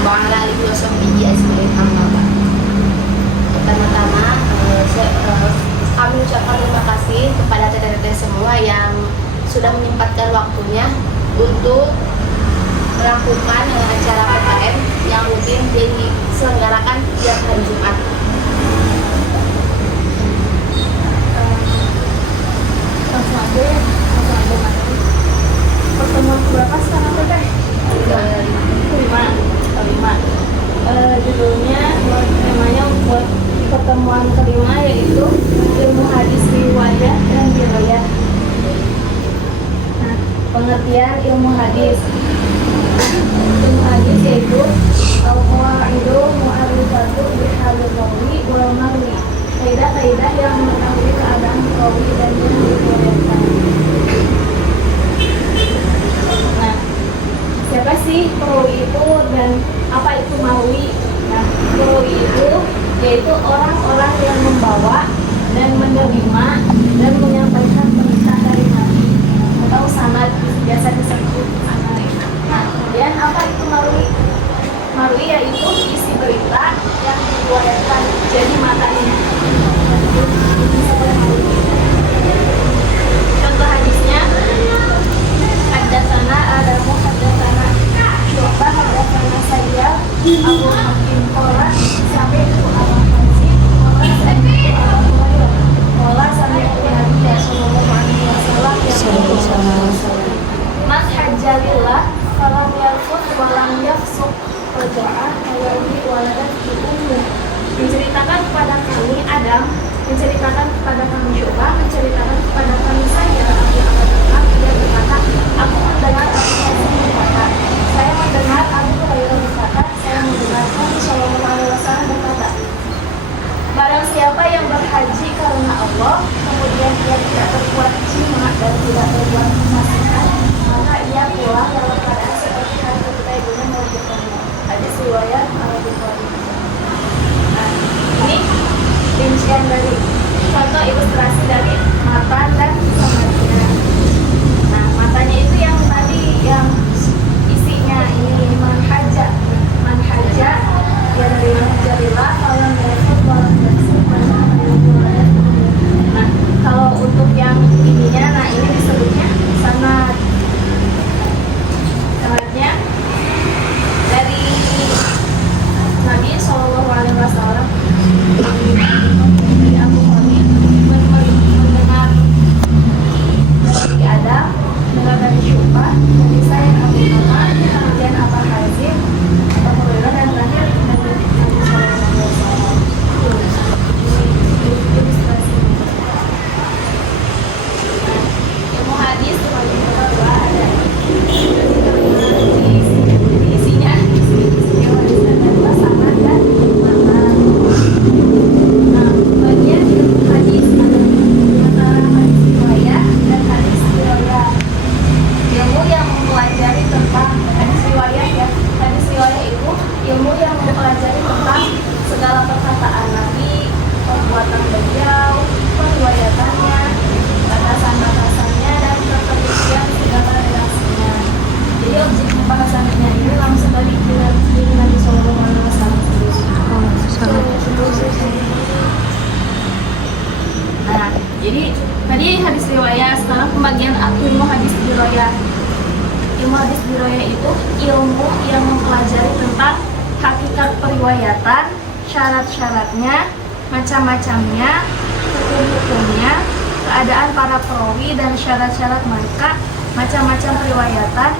Wa ala alihi wa sahbihi ajmain amma ba'd. Pertama-tama kami ucapkan terima kasih kepada teteh-teteh semua yang sudah menyempatkan waktunya untuk melakukan acara PKM yang rutin diselenggarakan tiap hari Jumat. Pertemuan berapa sekarang teteh? Kelima. Judulnya temanya buat pertemuan kelima yaitu ilmu hadis riwayat dan dirayat. Nah, pengertian ilmu hadis. Ilmu hadis yaitu al-qawaidu mu'arifatu bihalil rawi wal marwi. Kaidah-kaidah yang mengetahui keadaan rawi dan yang diriwayatkan. Nah, siapa sih perawi itu dan apa itu marwi? Nah, perawi itu yaitu orang-orang yang membawa dan menerima dan menyampaikan berita dari Nabi atau sanad, biasa disebut sanad. Nah, kemudian apa itu marwi? Marwi yaitu isi berita yang diriwayatkan, jadi matanya. Contoh hadisnya, haddatsana Adamu haddatsana Syu'bah haddatsana saya Abu Hakim qala sami'tu Abu Hansi qala sami'tu Nabi sallallahu alaihi wasallam man hajjalillah falam yarfud walam yafsuq raja'ah ayyahi waladat ummu. Menceritakan kepada kami Adam, menceritakan kepada kami Syu'bah, menceritakan kepada kami saya Abu Hansi. Dia berkata, aku mendengar Abu Hansi berkata, saya mendengar Abu Hurairah berkata, saya mendengar Nabi Shallallahu Alaihi Wasallam berkata, barang siapa yang berhaji karena Allah, kemudian dia tidak berbuat jima dan tidak berbuat kefasikan, maka ia pulang dalam keadaan seperti hari ketika ibunya melahirkannya. Hadis riwayat Al-Bukhari. Nah, ini rincian dari contoh ilustrasi dari matan dan sanadnya. Nah, matanya itu yang tadi yang isinya ini manhaja ya dari manhajalillah kalau mereka walau nah, kalau untuk yang ininya, nah ini disebutnya sanad. Sanadnya dari Nabi Shallallahu Alaihi Wasallam dari Abu Hanif mendengar dari Adam, mendengar dari Syu'bah, dari saya Abu Hamad, kemudian Abu Hazim, Abu Hurairah, dan terakhir dari Nabi Shallallahu Alaihi Wasallam. Ilmu hadis terbagi dua, ada isinya ada dua sanad dan matan. Nah, bagian ilmu hadis ada antara hadis riwayat dan hadis dirayat. Ilmu yang mempelajari tentang hadis riwayat ya. Hadis riwayat itu ilmu yang mempelajari tentang segala perkataan Nabi, perbuatan beliau, periwayatannya, batasan-batasannya, dan keterisian segala redaksinya. Jadi objek pembahasannya ini langsung dari diri Nabi Sallallahu Alaihi Wasallam. Nah, jadi tadi hadis riwayat, sekarang pembagian ilmu hadis riwayat. Ilmu hadis riwayat itu ilmu yang mempelajari tentang hakikat periwayatan, syarat-syaratnya, macam-macamnya, hukum-hukumnya, keadaan para perawi dan syarat-syarat mereka, macam-macam periwayatan,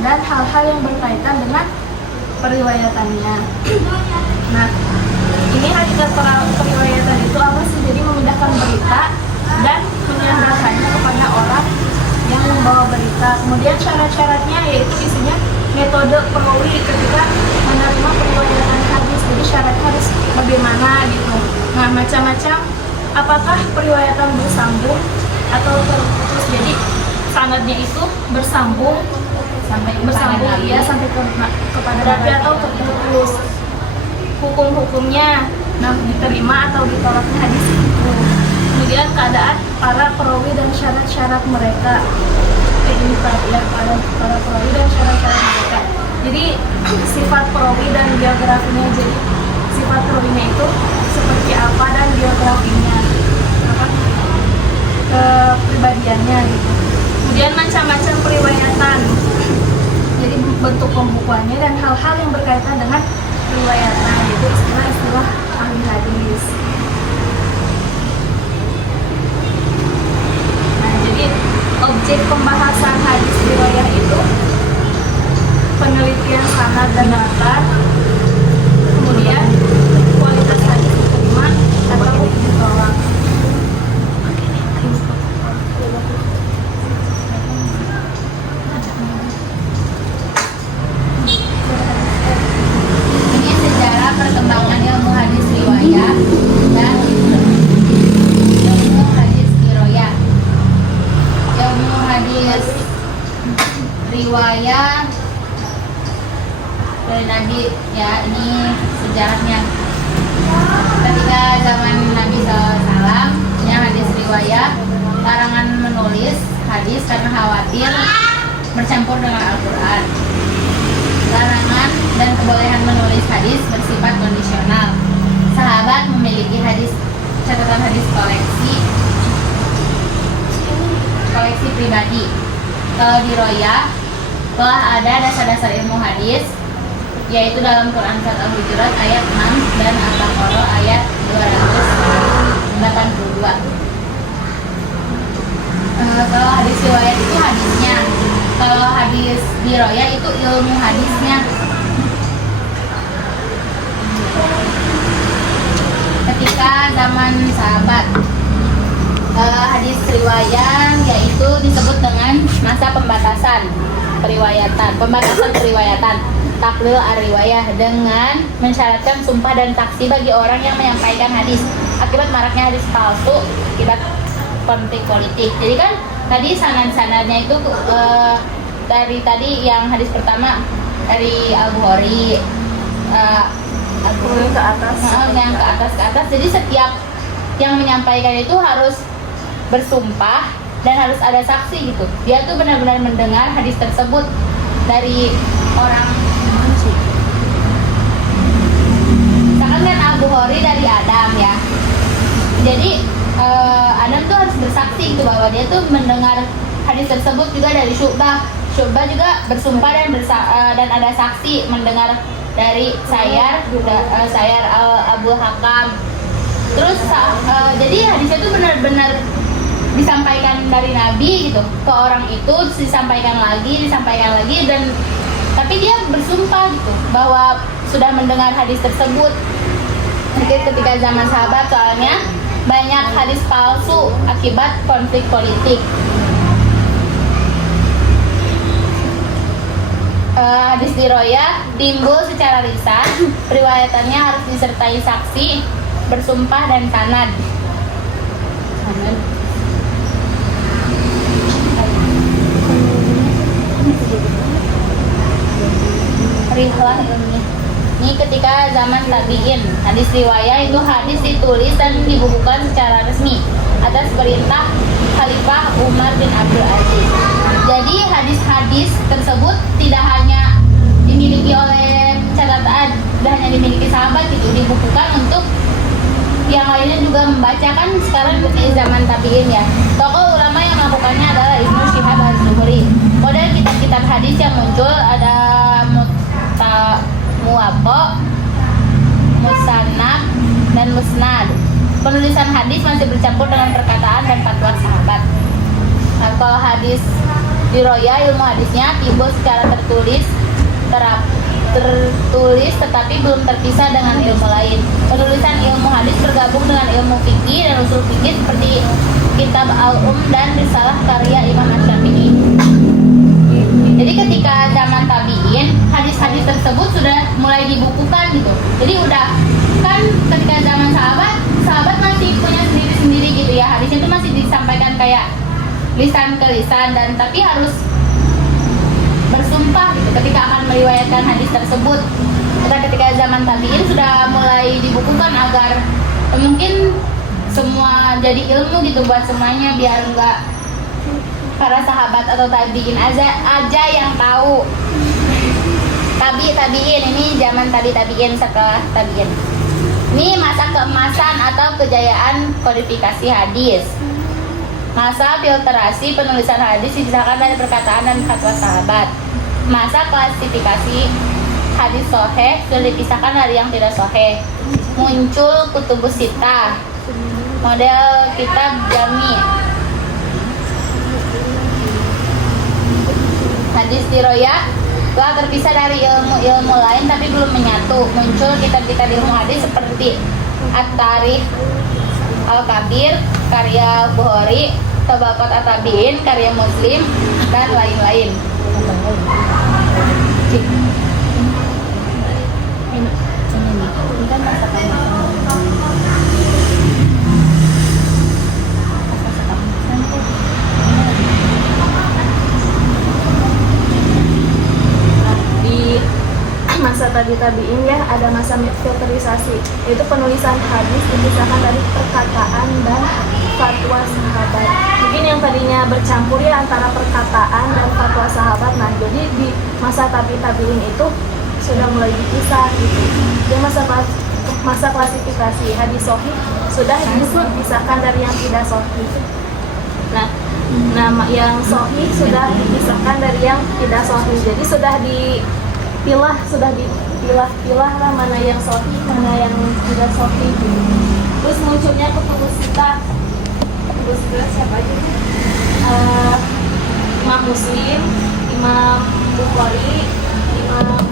dan hal-hal yang berkaitan dengan periwayatannya. Nah, ini hakikat periwayatan itu apa sih? Jadi memindahkan berita dan menyandarkannya kepada orang yang membawa berita. Kemudian syarat-syaratnya yaitu isinya metode perawi ketika menerima periwayatan hadis. Jadi syarat harus bagaimana gitu. Nah, macam-macam, apakah periwayatan bersambung atau terputus. Jadi sanadnya itu bersambung ya sampai kepada Nabi atau terputus. Hukum-hukumnya, nah diterima atau ditolaknya hadis itu. Kemudian keadaan para perawi dan syarat-syarat mereka. Ini ya para perawi dan syarat-syarat mereka. Jadi sifat perawi dan biografinya, jadi sifat perawinya itu seperti apa dan biografinya, apa kepribadiannya gitu. Kemudian macam-macam periwayatan, jadi bentuk pembukuannya dan hal-hal yang berkaitan dengan periwayatan, yaitu istilah-istilah ahli hadis. Nah, jadi objek pembahasan hadis riwayah itu penelitian sanad dan matan, kemudian kualitas hadis diterima atau ditolak. Ini sejarah perkembangan ilmu hadis riwayah dan ilmu hadis riwayah. Ilmu hadis riwayah dari Nabi, ya, ini sejarahnya. Ketika zaman Nabi SAW punya hadis riwayah, larangan menulis hadis karena khawatir bercampur dengan Al-Quran. Larangan dan kebolehan menulis hadis bersifat kondisional. Sahabat memiliki catatan hadis koleksi pribadi. Kalau di Roya telah ada dasar-dasar ilmu hadis, yaitu dalam Quran Surat Al-Hujurat ayat 6 dan Al-Baqarah ayat 282. Kalau hadis riwayat itu hadisnya, kalau hadis di Roya itu ilmu hadisnya. Ketika zaman sahabat, hadis riwayat yaitu disebut dengan masa pembatasan periwayatan taklil ar-riwayah, dengan mensyaratkan sumpah dan saksi bagi orang yang menyampaikan hadis akibat maraknya hadis palsu akibat konflik politik. Jadi kan tadi sanad-sanadnya itu dari tadi yang hadis pertama dari Al-Bukhari Ke atas. yang ke atas. Jadi setiap yang menyampaikan itu harus bersumpah dan harus ada saksi gitu. Dia tuh benar-benar mendengar hadis tersebut dari orang. Misalkan kan Al-Bukhari dari Adam, ya. Jadi Adam tuh harus bersaksi gitu bahwa dia tuh mendengar hadis tersebut juga dari Syu'bah. Syu'bah juga bersumpah dan ada saksi mendengar dari Sayar Abu Hakam. Terus jadi hadisnya itu benar-benar disampaikan dari Nabi gitu ke orang itu, disampaikan lagi dan tapi dia bersumpah gitu bahwa sudah mendengar hadis tersebut. Mungkin ketika zaman sahabat soalnya banyak hadis palsu akibat konflik politik. Hadis diroyah timbul secara lisan, periwayatannya harus disertai saksi, bersumpah dan sanad. Rihlah ilmiah. Ini ketika zaman tabi'in, hadis riwayah itu hadis ditulis dan dibukukan secara resmi atas perintah Khalifah Umar bin Abdul Aziz. Jadi hadis-hadis tersebut tidak hanya dimiliki oleh catatan, tidak hanya dimiliki sahabat gitu, dibukukan untuk yang lainnya juga membacakan. Sekarang di zaman tabi'in, ya, tokoh ulama yang melakukannya adalah Ibnu Syihab Az-Zuhri. Model kitab-kitab hadis yang muncul ada Muwatta, Musannaf, dan Musnad. Penulisan hadis masih bercampur dengan perkataan dan fatwa sahabat. Nah, kalau hadis diroya, ilmu hadisnya timbul secara tertulis tetapi belum terpisah dengan ilmu lain. Penulisan ilmu hadis bergabung dengan ilmu fikih dan usul fikih seperti kitab Al-Um dan risalah karya Imam Asy-Syafi'i. Jadi ketika zaman tabi'in, hadis-hadis tersebut sudah mulai dibukukan gitu. Jadi udah kan ketika zaman sahabat masih punya sendiri-sendiri gitu ya. Hadisnya itu masih disampaikan kayak lisan ke lisan, dan tapi harus bersumpah gitu ketika akan meriwayatkan hadis tersebut. Ketika zaman tabi'in sudah mulai dibukukan agar mungkin semua jadi ilmu gitu buat semuanya, biar enggak para sahabat atau tabi'in aja yang tahu. tabiin, ini zaman tabiin setelah tabiin. Ini masa keemasan atau kejayaan kodifikasi hadis. Masa filterasi penulisan hadis dipisahkan dari perkataan dan fatwa sahabat. Masa klasifikasi hadis sahih sudah dipisahkan dari yang tidak sahih. Muncul kutubus sittah, model kitab jami. Hadis diroyah telah terpisah dari ilmu-ilmu lain tapi belum menyatu. Muncul kitab-kitab ilmu hadis seperti At-Tarikh Al-Kabir karya Bukhari, Tabaqat At-Tabi'in karya Muslim, dan lain-lain. Di masa tabiin ya ada masa filterisasi, yaitu penulisan hadis dipisahkan dari perkataan dan fatwa sahabat. Mungkin yang tadinya bercampur ya antara perkataan dan fatwa sahabat, nah jadi di masa tabiin itu sudah mulai dipisah gitu. Di masa klasifikasi hadis sahih sudah dipisahkan dari yang tidak sahih. Nah, nama yang sahih sudah dipisahkan dari yang tidak sahih. Jadi sudah dipilah lah mana yang sahih, mana yang tidak sahih. Terus munculnya kutubus sittah. Kutubus sittah siapa aja? Imam Muslim, Imam Bukhari, Imam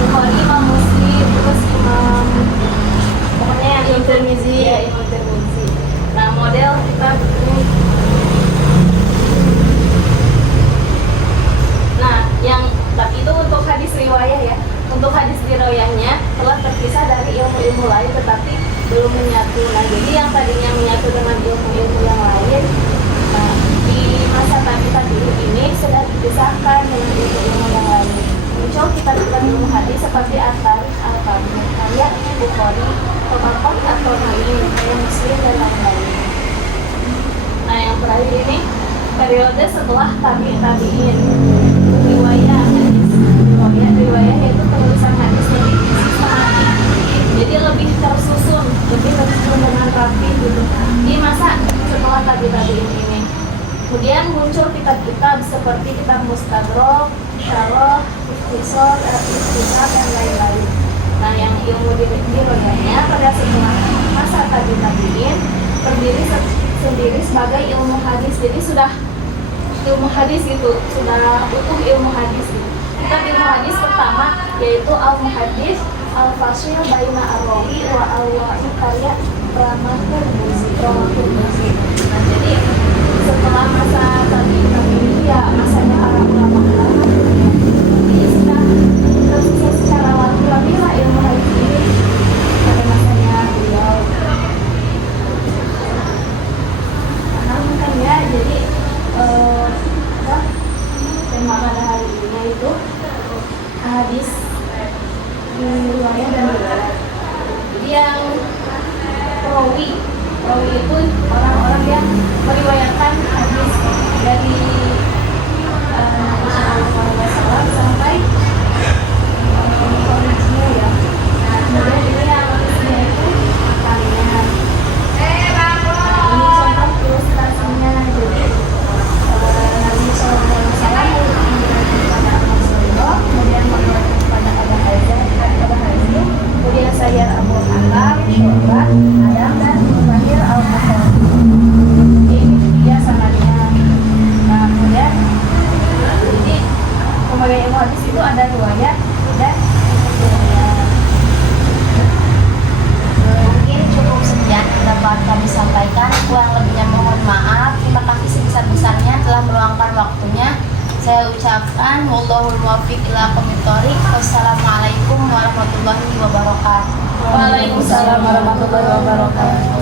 Bukhari, Imam Muslim, terus Imam pokoknya yang Imam Tirmizi, ya Imam Tirmizi. Nah model kita begini. Nah yang tapi itu untuk hadis riwayah ya. Untuk hadis riwayahnya telah terpisah dari ilmu-ilmu lain tetapi belum menyatu. Nah jadi yang tadinya menyatu dengan ilmu-ilmu yang lain, nah, di masa tadi ini sudah dipisahkan dengan ilmu-ilmu yang lain. Muncul kitab-kitab ilmu hadis seperti At-Tarikh Al-Kabir karya Bukhari, Tabaqat At-Tabi'in karya Muslim, dan lain-lain. Nah yang terakhir ini periode setelah tabi'in, riwayah hadis. Riwayah yaitu penulisan hadis yang sistematik, jadi lebih tersusun dengan rapi gitu di masa setelah tabi'in ini. Kemudian muncul kitab-kitab seperti kitab Mustadrak, Syarah, Ikhtisar, dan lain-lain. Nah yang ilmu riwayahnya pada setelah masa tabi'in terdiri sendiri sebagai ilmu hadis. Jadi sudah ilmu hadis itu sudah utuh ilmu hadis gitu. Kitab ilmu hadis pertama yaitu Al-Muhaddits Al-Fasil Baina Ar-Rawi wa Al-Wa'i karya Rahmatul Muzi. Nah jadi setelah masa tabi'in ya masanya para ulama-ulama, jadi sudah tersusah secara rapi lah ilmu hadis ini pada masanya beliau. Paham kan ya? Jadi tema pada hari ini itu hadis riwayah dan riwayat. Jadi yang rawi itu orang-orang yang meriwayatkan hadis dari Nabi Sallallahu Alaihi Wasallam sampai original ya. Nah kemudian ini yang hadisnya itu kalian. Ini contoh ilustrasinya. Jadi Nabi Sallallahu Alaihi Wasallam kepada Rasulullah, kemudian kepada Al-Hazim, kemudian saya Abu Hanbal, Syu'bah, Adam, dan Muhammad Al-Bukhari. Ini dia sanadnya. Nah kemudian jadi pembagian ilmu hadis itu ada riwayat dan riwayat. Mungkin cukup sekian dapat kami sampaikan. Kurang lebihnya mohon maaf. Terima kasih sebesar-besarnya telah meluangkan waktunya. Saya ucapkan wallahul muwaffiq ila aqwamit thoriq. Wassalamualaikum warahmatullahi wabarakatuh. Waalaikumsalam warahmatullahi wabarakatuh.